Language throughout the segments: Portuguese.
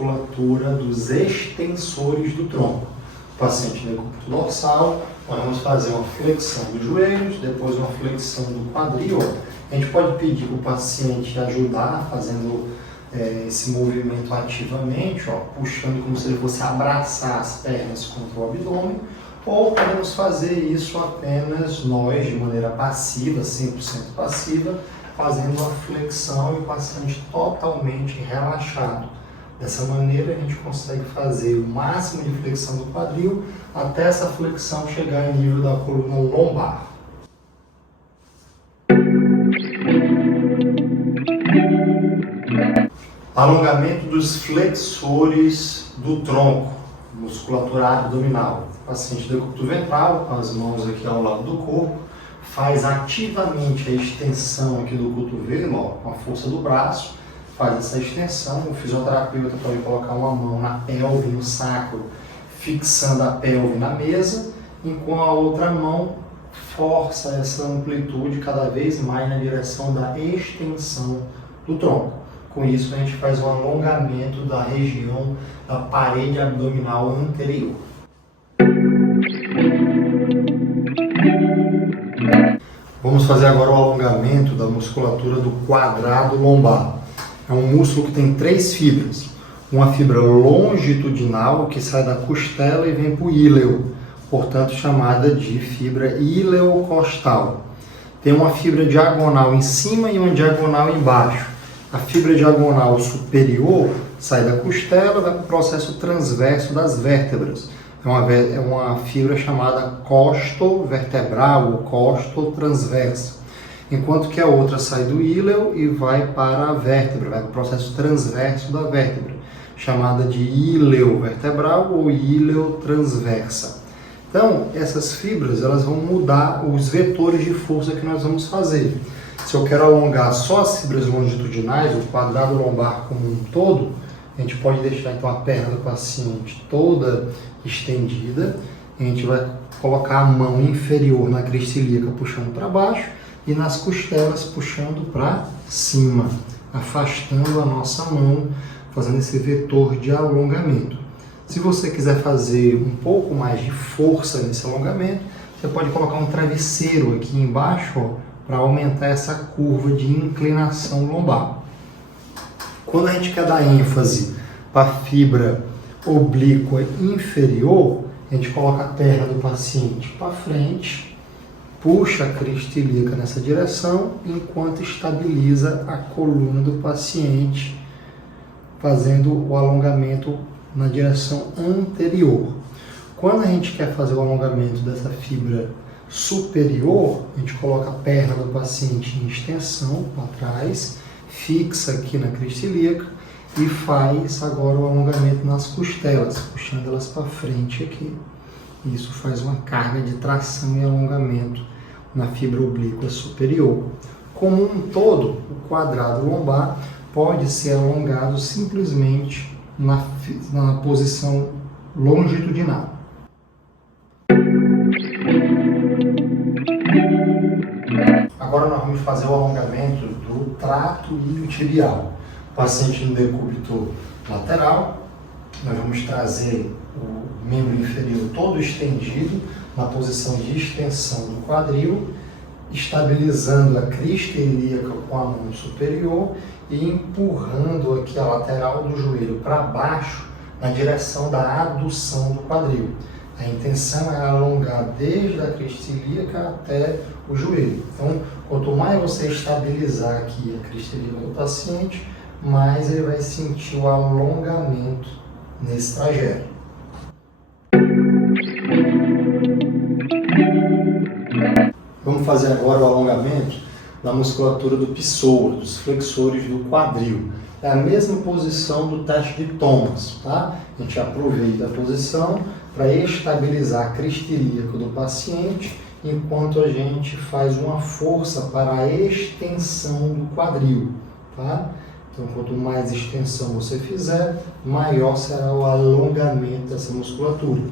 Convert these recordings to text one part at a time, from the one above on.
musculatura dos extensores do tronco. O paciente decúbito dorsal, nós vamos fazer uma flexão dos joelhos, depois uma flexão do quadril. A gente pode pedir para o paciente ajudar fazendo esse movimento ativamente, puxando como se ele fosse abraçar as pernas contra o abdômen, ou podemos fazer isso apenas nós, de maneira passiva, 100% passiva, fazendo uma flexão e o paciente totalmente relaxado. Dessa maneira a gente consegue fazer o máximo de flexão do quadril até essa flexão chegar ao nível da coluna lombar. Alongamento dos flexores do tronco, musculatura abdominal. O paciente decúbito ventral, com as mãos aqui ao lado do corpo, faz ativamente a extensão aqui do cotovelo, com a força do braço, faz essa extensão. O fisioterapeuta pode colocar uma mão na pelve, no sacro, fixando a pelve na mesa, enquanto a outra mão força essa amplitude cada vez mais na direção da extensão do tronco. Com isso a gente faz um alongamento da região da parede abdominal anterior. Vamos fazer agora o alongamento da musculatura do quadrado lombar. É um músculo que tem 3 fibras. Uma fibra longitudinal que sai da costela e vem para o íleo, portanto chamada de fibra ileocostal. Tem uma fibra diagonal em cima e uma diagonal embaixo. A fibra diagonal superior sai da costela e vai para o processo transverso das vértebras. É uma fibra chamada costovertebral ou costotransversa. Enquanto que a outra sai do íleo e vai para a vértebra, vai para o processo transverso da vértebra, chamada de ileovertebral ou ileotransversa. Então, essas fibras elas vão mudar os vetores de força que nós vamos fazer. Se eu quero alongar só as fibras longitudinais, o quadrado lombar como um todo, a gente pode deixar então a perna do paciente toda estendida. A gente vai colocar a mão inferior na crista ilíaca puxando para baixo e nas costelas puxando para cima, afastando a nossa mão, fazendo esse vetor de alongamento. Se você quiser fazer um pouco mais de força nesse alongamento, você pode colocar um travesseiro aqui embaixo, para aumentar essa curva de inclinação lombar. Quando a gente quer dar ênfase para a fibra oblíqua inferior, a gente coloca a perna do paciente para frente, puxa a crista ilíaca nessa direção, enquanto estabiliza a coluna do paciente, fazendo o alongamento na direção anterior. Quando a gente quer fazer o alongamento dessa fibra superior, a gente coloca a perna do paciente em extensão para trás, fixa aqui na crista ilíaca e faz agora o alongamento nas costelas, puxando elas para frente aqui. Isso faz uma carga de tração e alongamento na fibra oblíqua superior. Como um todo, o quadrado lombar pode ser alongado simplesmente na posição longitudinal. Agora nós vamos fazer o alongamento do trato iliotibial. O paciente no decúbito lateral, nós vamos trazer o membro inferior todo estendido na posição de extensão do quadril, estabilizando a crista ilíaca com a mão superior e empurrando aqui a lateral do joelho para baixo na direção da adução do quadril. A intenção é alongar desde a crista ilíaca até o joelho. Então, quanto mais você estabilizar aqui a crista ilíaca do paciente, mais ele vai sentir o alongamento nesse trajeto. Vamos fazer agora o alongamento da musculatura do psoas, dos flexores do quadril. É a mesma posição do teste de Thomas, tá? A gente aproveita a posição para estabilizar a crista ilíaca do paciente, enquanto a gente faz uma força para a extensão do quadril, tá? Então, quanto mais extensão você fizer, maior será o alongamento dessa musculatura.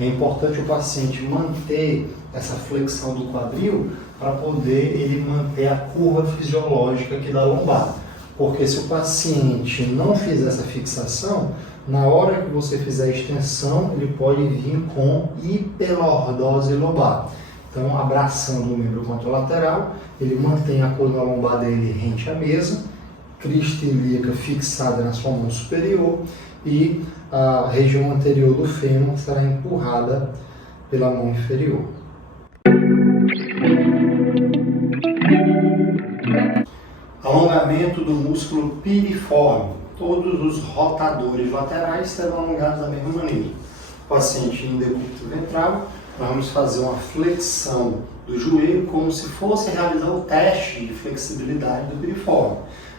É importante o paciente manter essa flexão do quadril para poder ele manter a curva fisiológica aqui da lombar. Porque se o paciente não fizer essa fixação, Na hora que você fizer a extensão, ele pode vir com hiperlordose lombar. Então, abraçando o membro contralateral, ele mantém a coluna lombar dele rente à mesa, crista ilíaca fixada na sua mão superior e a região anterior do fêmur será empurrada pela mão inferior. Alongamento do músculo piriforme. Todos os rotadores laterais serão alongados da mesma maneira. O paciente em decúbito ventral, nós vamos fazer uma flexão do joelho como se fosse realizar o teste de flexibilidade do piriforme.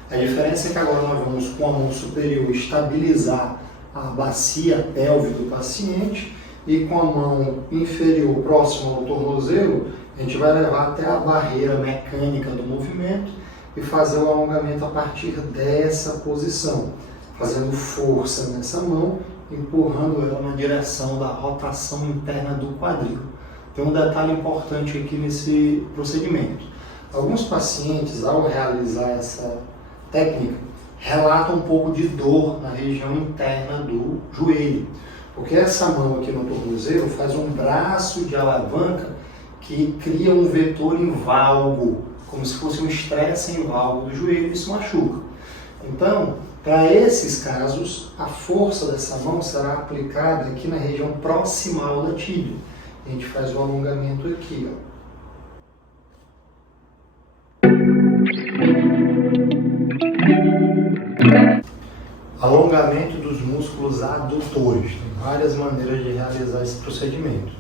A diferença é que agora nós vamos com a mão superior estabilizar a bacia pélvica do paciente e com a mão inferior próxima ao tornozelo, a gente vai levar até a barreira mecânica do movimento e fazer o alongamento a partir dessa posição, fazendo força nessa mão, empurrando ela na direção da rotação interna do quadril. Tem um detalhe importante aqui nesse procedimento. Alguns pacientes, ao realizar essa técnica, relatam um pouco de dor na região interna do joelho, porque essa mão aqui no tornozelo faz um braço de alavanca que cria um vetor em valgo, como se fosse um estresse em valgo do joelho, e isso machuca. Então, para esses casos, a força dessa mão será aplicada aqui na região proximal da tíbia. A gente faz o alongamento aqui, ó. Alongamento dos músculos adutores. Tem várias maneiras de realizar esse procedimento.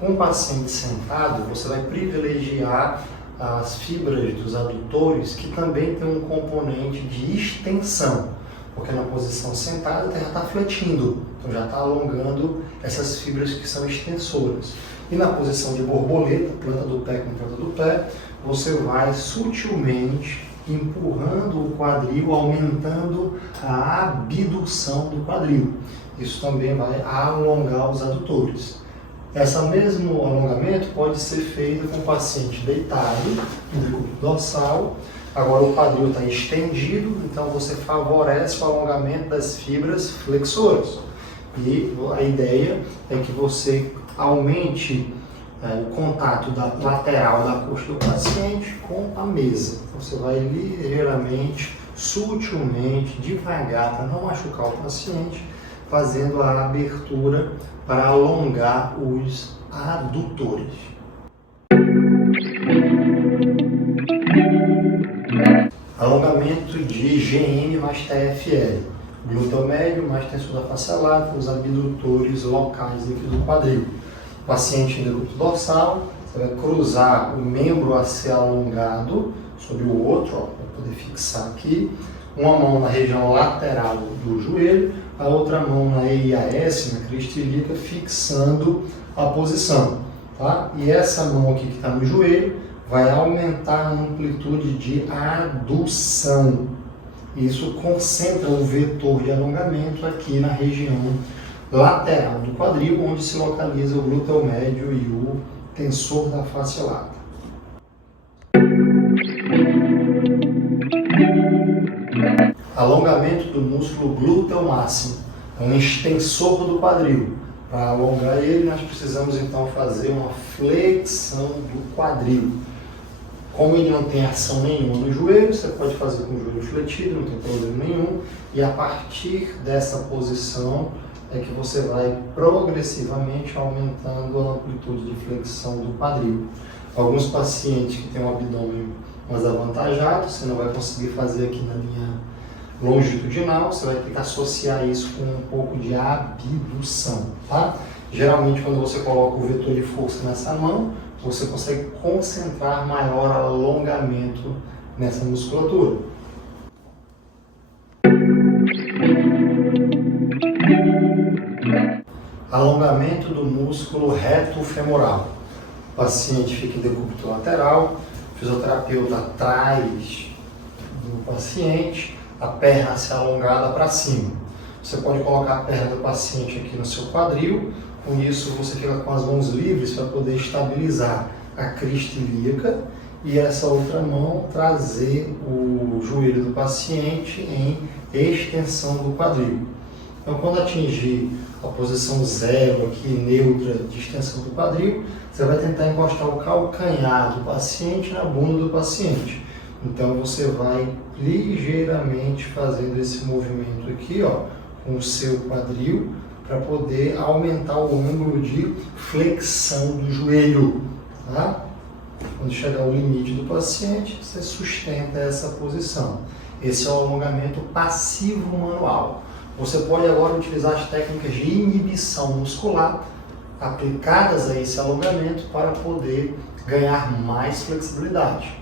Com o paciente sentado, você vai privilegiar as fibras dos adutores, que também tem um componente de extensão, porque na posição sentada já está fletindo, então já está alongando essas fibras que são extensoras. E na posição de borboleta, planta do pé com planta do pé, você vai sutilmente empurrando o quadril, aumentando a abdução do quadril. Isso também vai alongar os adutores. Esse mesmo alongamento pode ser feito com o paciente deitado, no decúbito dorsal. Agora o quadril está estendido, então você favorece o alongamento das fibras flexoras. E a ideia é que você aumente o contato da lateral da coxa do paciente com a mesa. Então, você vai ligeiramente, sutilmente, devagar, para não machucar o paciente, fazendo a abertura para alongar os adutores. Alongamento de GM mais TFL. Glúteo médio mais tensor da face lata, os abdutores locais aqui do quadril. Paciente em decúbito dorsal, você vai cruzar o membro a ser alongado sobre o outro, para poder fixar aqui. Uma mão na região lateral do joelho, a outra mão na EIAS, na crista ilíaca, fixando a posição. Tá? E essa mão aqui que está no joelho vai aumentar a amplitude de adução. Isso concentra o vetor de alongamento aqui na região lateral do quadril, onde se localiza o glúteo médio e o tensor da face lata. Alongamento do músculo glúteo máximo, é um extensor do quadril. Para alongar ele, nós precisamos então fazer uma flexão do quadril. Como ele não tem ação nenhuma no joelho, você pode fazer com o joelho fletido, não tem problema nenhum. E a partir dessa posição é que você vai progressivamente aumentando a amplitude de flexão do quadril. Alguns pacientes que têm um abdômen mais avantajado, você não vai conseguir fazer aqui na linha longitudinal, você vai ter que associar isso com um pouco de abdução, tá? Geralmente, quando você coloca o vetor de força nessa mão, você consegue concentrar maior alongamento nessa musculatura. Alongamento do músculo reto femoral. O paciente fica em decúbito lateral, o fisioterapeuta atrás do paciente, a perna se alongada para cima. Você pode colocar a perna do paciente aqui no seu quadril, com isso você fica com as mãos livres para poder estabilizar a crista ilíaca e essa outra mão trazer o joelho do paciente em extensão do quadril. Então, quando atingir a posição zero aqui, neutra, de extensão do quadril, você vai tentar encostar o calcanhar do paciente na bunda do paciente. Então, você vai ligeiramente fazendo esse movimento aqui, ó, com o seu quadril, para poder aumentar o ângulo de flexão do joelho, tá? Quando chegar ao limite do paciente, você sustenta essa posição. Esse é o alongamento passivo manual. Você pode agora utilizar as técnicas de inibição muscular aplicadas a esse alongamento para poder ganhar mais flexibilidade.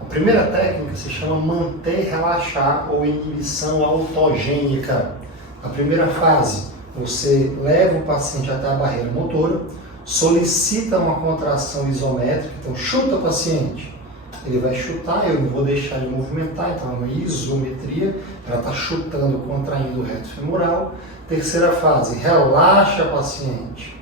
A primeira técnica se chama manter relaxar ou inibição autogênica. A primeira fase, você leva o paciente até a barreira motora, solicita uma contração isométrica, então chuta o paciente. Ele vai chutar, eu não vou deixar ele movimentar, então é uma isometria, ela está chutando, contraindo o reto femoral. Terceira fase, relaxa o paciente.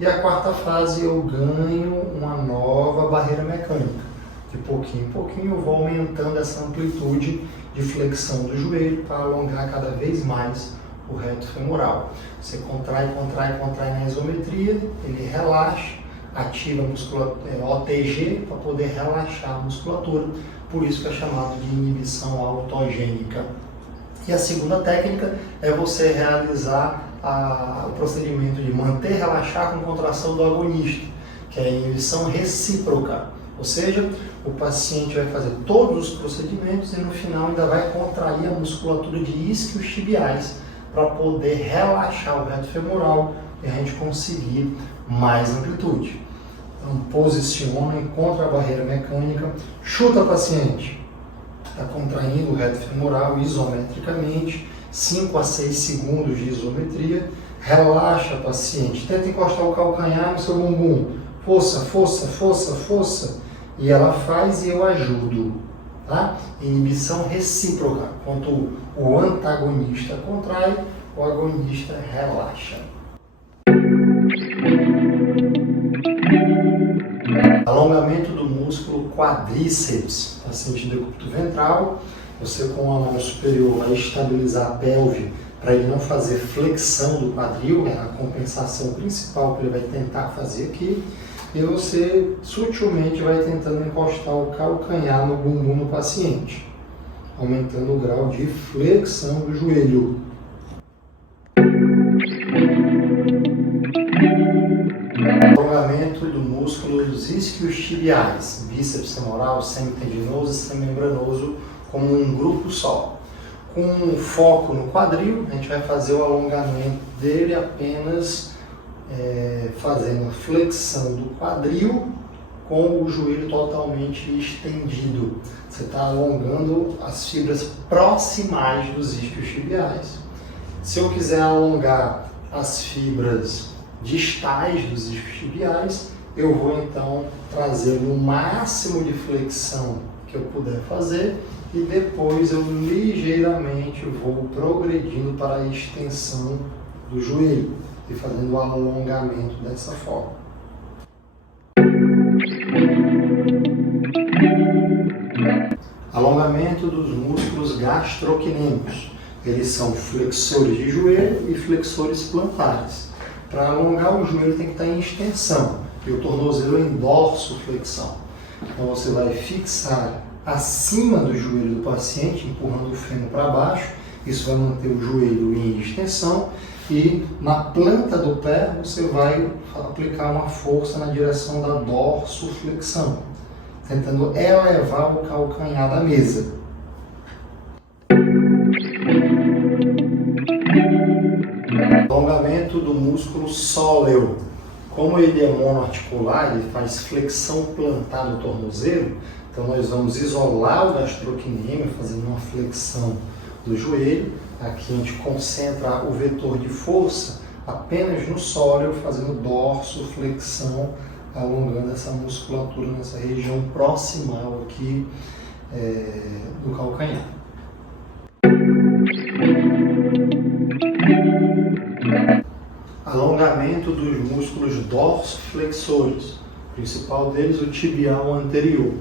E a quarta fase, eu ganho uma nova barreira mecânica. De pouquinho em pouquinho eu vou aumentando essa amplitude de flexão do joelho para alongar cada vez mais o reto femoral. Você contrai, contrai, contrai na isometria, ele relaxa, ativa a musculatura OTG para poder relaxar a musculatura, por isso que é chamado de inibição autogênica. E a segunda técnica é você realizar o procedimento de manter relaxar com contração do agonista, que é a inibição recíproca. Ou seja, o paciente vai fazer todos os procedimentos e no final ainda vai contrair a musculatura de isquiotibiais para poder relaxar o reto femoral e a gente conseguir mais amplitude. Então, posiciona, encontra a barreira mecânica, chuta o paciente. Está contraindo o reto femoral isometricamente, 5 a 6 segundos de isometria, relaxa o paciente. Tenta encostar o calcanhar no seu bumbum. Força, força, força, força. E ela faz e eu ajudo. Tá? Inibição recíproca. Quando o antagonista contrai, o agonista relaxa. Alongamento do músculo quadríceps, paciente decúbito ventral. Você com a mão superior vai estabilizar a pelve para ele não fazer flexão do quadril, é a compensação principal que ele vai tentar fazer aqui. E você sutilmente vai tentando encostar o calcanhar no bumbum do paciente, aumentando o grau de flexão do joelho. Alongamento do músculo dos isquiotibiais, bíceps femoral, semitendinoso e semimembranoso, como um grupo só. Com foco no quadril, a gente vai fazer o alongamento dele apenas fazendo a flexão do quadril com o joelho totalmente estendido. Você está alongando as fibras proximais dos isquiotibiais. Se eu quiser alongar as fibras distais dos isquiotibiais, eu vou então trazer o máximo de flexão que eu puder fazer e depois eu ligeiramente vou progredindo para a extensão do joelho e fazendo o alongamento dessa forma. Alongamento dos músculos gastrocnêmicos. Eles são flexores de joelho e flexores plantares. Para alongar o joelho tem que estar em extensão e o tornozelo em dorsoflexão. Então você vai fixar acima do joelho do paciente, empurrando o fêmur para baixo. Isso vai manter o joelho em extensão e na planta do pé você vai aplicar uma força na direção da dorsoflexão, tentando elevar o calcanhar da mesa. Alongamento do músculo sóleo. Como ele é monoarticular, ele faz flexão plantar no tornozelo, então nós vamos isolar o gastrocnêmio fazendo uma flexão do joelho. Aqui a gente concentra o vetor de força apenas no sóleo, fazendo dorsoflexão, alongando essa musculatura nessa região proximal aqui do calcanhar. Alongamento dos músculos dorsoflexores. O principal deles, o tibial anterior.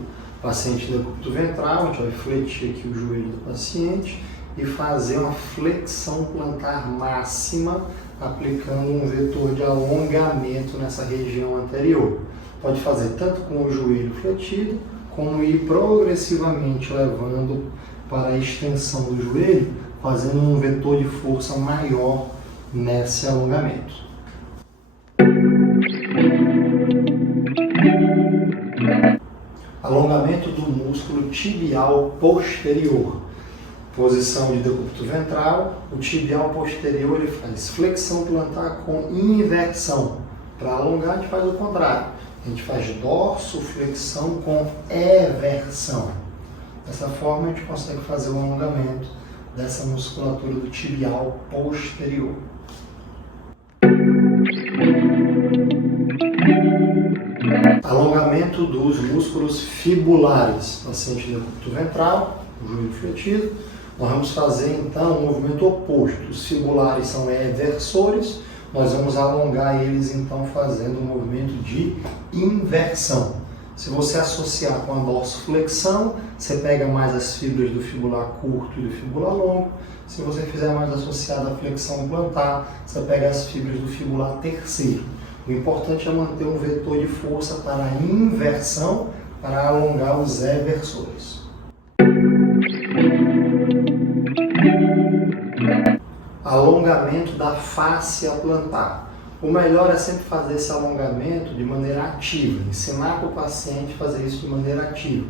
Paciente decúbito ventral, a gente vai fletir aqui o joelho do paciente e fazer uma flexão plantar máxima, aplicando um vetor de alongamento nessa região anterior. Pode fazer tanto com o joelho fletido, como ir progressivamente levando para a extensão do joelho, fazendo um vetor de força maior nesse alongamento. Alongamento do músculo tibial posterior. Posição de decúbito ventral, o tibial posterior ele faz flexão plantar com inversão. Para alongar a gente faz o contrário, a gente faz dorsoflexão com eversão. Dessa forma a gente consegue fazer o alongamento dessa musculatura do tibial posterior. Alongamento dos músculos fibulares, paciente de decúbito ventral, o joelho fletido. Nós vamos fazer então um movimento oposto. Os fibulares são eversores, nós vamos alongar eles então fazendo um movimento de inversão. Se você associar com a dorsoflexão, você pega mais as fibras do fibular curto e do fibular longo. Se você fizer mais associado à flexão plantar, você pega as fibras do fibular terceiro. O importante é manter um vetor de força para a inversão, para alongar os eversores. Alongamento da fáscia plantar. O melhor é sempre fazer esse alongamento de maneira ativa, ensinar para o paciente a fazer isso de maneira ativa.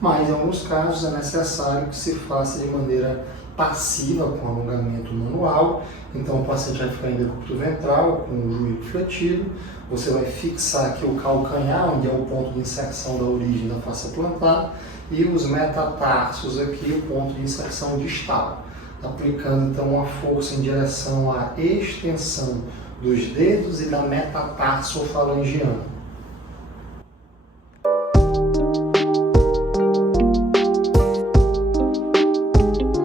Mas em alguns casos é necessário que se faça de maneira passiva, com alongamento manual. Então o paciente vai ficar em decúbito ventral, com o joelho fletido. Você vai fixar aqui o calcanhar, onde é o ponto de inserção da origem da fáscia plantar, e os metatarsos aqui, o ponto de inserção distal, aplicando então uma força em direção à extensão dos dedos e da metatarsofalangiana.